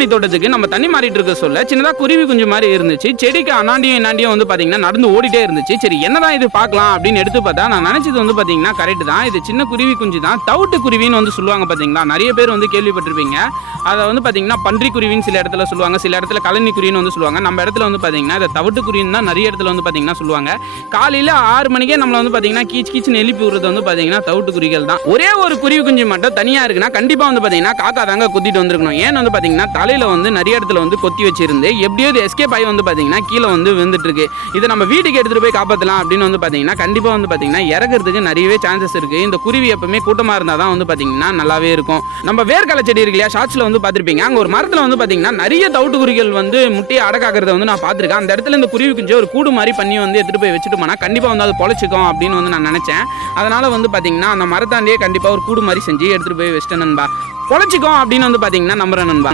மணி தோட்டத்துக்கு நம்ம தண்ணி மாறிட்டு இருக்க சொல்ல சின்னதாக குருவி குஞ்சு மாதிரி இருந்துச்சு. செடிக்கு அண்ணாண்டியும் வந்து பார்த்தீங்கன்னா நடந்து ஓடிட்டே இருந்துச்சு. சரி என்னதான் இது பார்க்கலாம் அப்படின்னு எடுத்து பார்த்தா நான் நினைச்சது வந்து பார்த்தீங்கன்னா கரெக்ட் தான். இது சின்ன குருவி குஞ்சு தான். தவிட்டு குருவின்னு வந்து சொல்லுவாங்க பார்த்தீங்களா, நிறைய பேர் வந்து கேள்விப்பட்டிருப்பீங்க. அதை வந்து பார்த்தீங்கன்னா பன்றி குருவின்னு சில இடத்துல சொல்லுவாங்க, சில இடத்துல கழனி குருவின்னு வந்து சொல்லுவாங்க. நம்ம இடத்துல வந்து பார்த்தீங்கன்னா இதை தவிட்டு குருவின்னு தான் நிறைய இடத்துல வந்து பார்த்தீங்கன்னா சொல்லுவாங்க. காலையில் 6 மணிக்கே நம்மளை வந்து பார்த்தீங்கன்னா கீச் கீச்சுன்னு எழுப்பி விடுறது வந்து பார்த்தீங்கன்னா தவிட்டு குருவிகள் தான். ஒரே ஒரு குருவி குஞ்சு மட்டும் தனியாக இருக்குன்னா கண்டிப்பாக வந்து பார்த்தீங்கன்னா காக்கா தாங்க கொத்திட்டு வந்திருக்கணும். ஏன்னு வந்து பார்த்தீங்கன்னா தலையில் வந்து நிறைய இடத்துல வந்து கொத்தி வச்சிருந்து எப்படியோ எஸ்கேப் ஆகி வந்து பார்த்தீங்கன்னா கீழே வந்து விழுந்துட்டு இருக்கு. இதை நம்ம வீட்டுக்கு எடுத்துகிட்டு போய் காப்பாற்றலாம் அப்படின்னு வந்து பார்த்தீங்கன்னா கண்டிப்பாக வந்து பார்த்தீங்கன்னா இறக்கிறதுக்கு நிறையவே சான்சஸ் இருக்குது. இந்த குருவி எப்பவுமே கூட்டமாக இருந்தால் தான் வந்து பார்த்தீங்கன்னா நல்லாவே இருக்கும். நம்ம வேர்க்கலை செடி இருக்கு இல்லையா, ஷார்ட்ஸில் வந்து பார்த்துருப்பீங்க. அங்கே ஒரு மரத்தில் வந்து பார்த்தீங்கன்னா நிறைய தவிட்டு குருவிகள் வந்து முட்டையை அடக்காக்கிறத வந்து நான் பார்த்துருக்கேன். அந்த இடத்துல இந்த குருவி குஞ்சு ஒரு கூடு மாதிரி பண்ணி வந்து எடுத்துகிட்டு போய் வச்சுட்டு போனால் கண்டிப்பாக வந்து அது பொழைச்சிக்கும் அப்படின்னு வந்து நான் நினச்சேன். அதனால் வந்து பார்த்தீங்கன்னா அந்த மரத்தாண்டியே கண்டிப்பாக ஒரு கூடு மாதிரி செஞ்சு எடுத்துகிட்டு போய் வச்சுட்டேன் நண்பா. பொழைச்சிக்கும் அப்படின்னு வந்து பார்த்தீங்கன்னா நம்புறேன் நண்பா.